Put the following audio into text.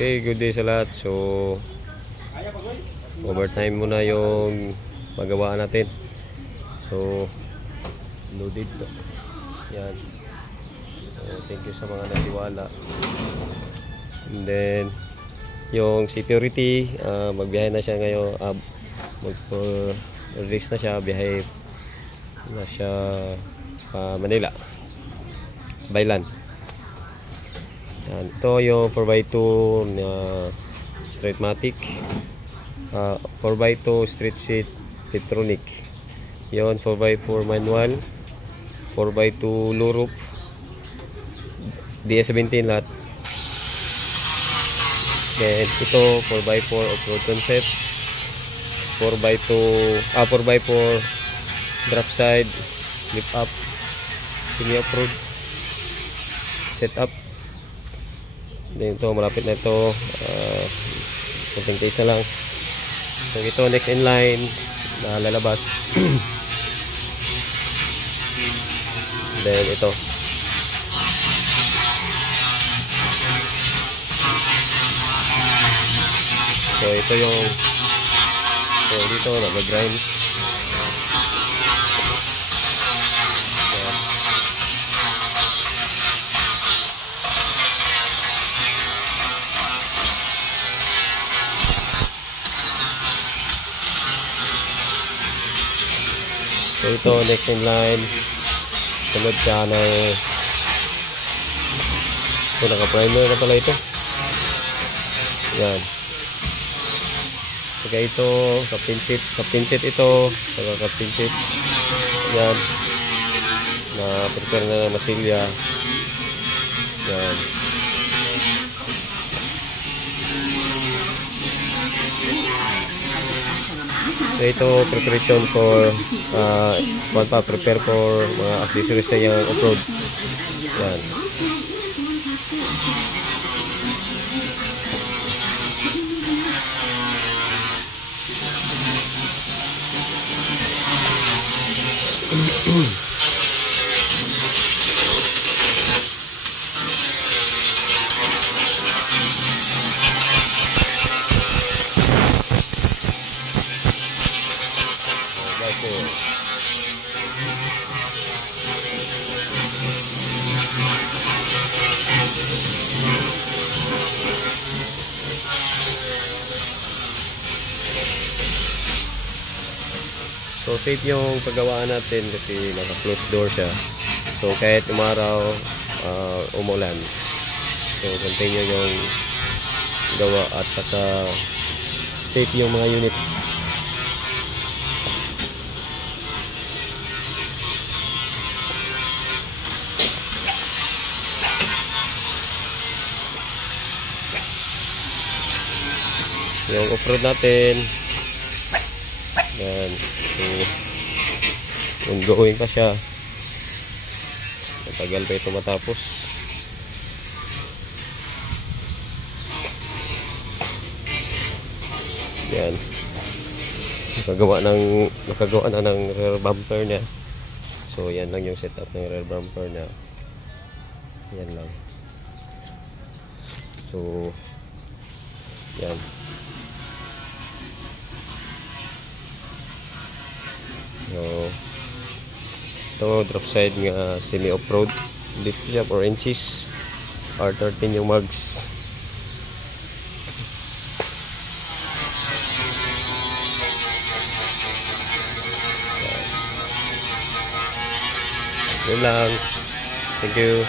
Okay, good day sa lahat. So, overtime muna yung magawa natin. So, loaded to. Yan. So, thank you sa mga nagtiwala. And then, yung security, magbiyahe na siya ngayon. Mag-release na siya. Biyahe na siya pa Manila. By land. Yan. Ito yung 4x2 na straight matic, 4x2 street seat Petronic. Yon 4x4 manual, 4x2 low roof, DS17 lahat. Then ito 4x4 off-road concept, 4x4 drop side, flip up, semi off-road setup. Then ito, malapit na ito, konting case na lang. So ito, next in line na lalabas. Then ito, so ito yung, so dito nag-grind. So ito, next in line, sunod siya ng, so naka-primer na pala ito. Yan. Saka ito, kapinsit ito, saka kapinsit. Yan. Na-prepare na ng masilya. Yan. So ito, preparation for prepare for mga accessories sa yung off-road. Yan. So safe yung paggawaan natin kasi naka-closed door siya. So kahit umaraw, umulan, so continue yung gawa at saka safe yung mga unit. Yung off-road natin, yan. So, ongoing pa siya. Matagal pa ito matapos. Yan. Nakagawa na ng rear bumper niya. So, yan lang yung setup ng rear bumper niya. Yan lang. So, yan. So, ito drop side nga semi off-road, deep siya 4 inches, R13 yung mags. Yun lang. Thank you.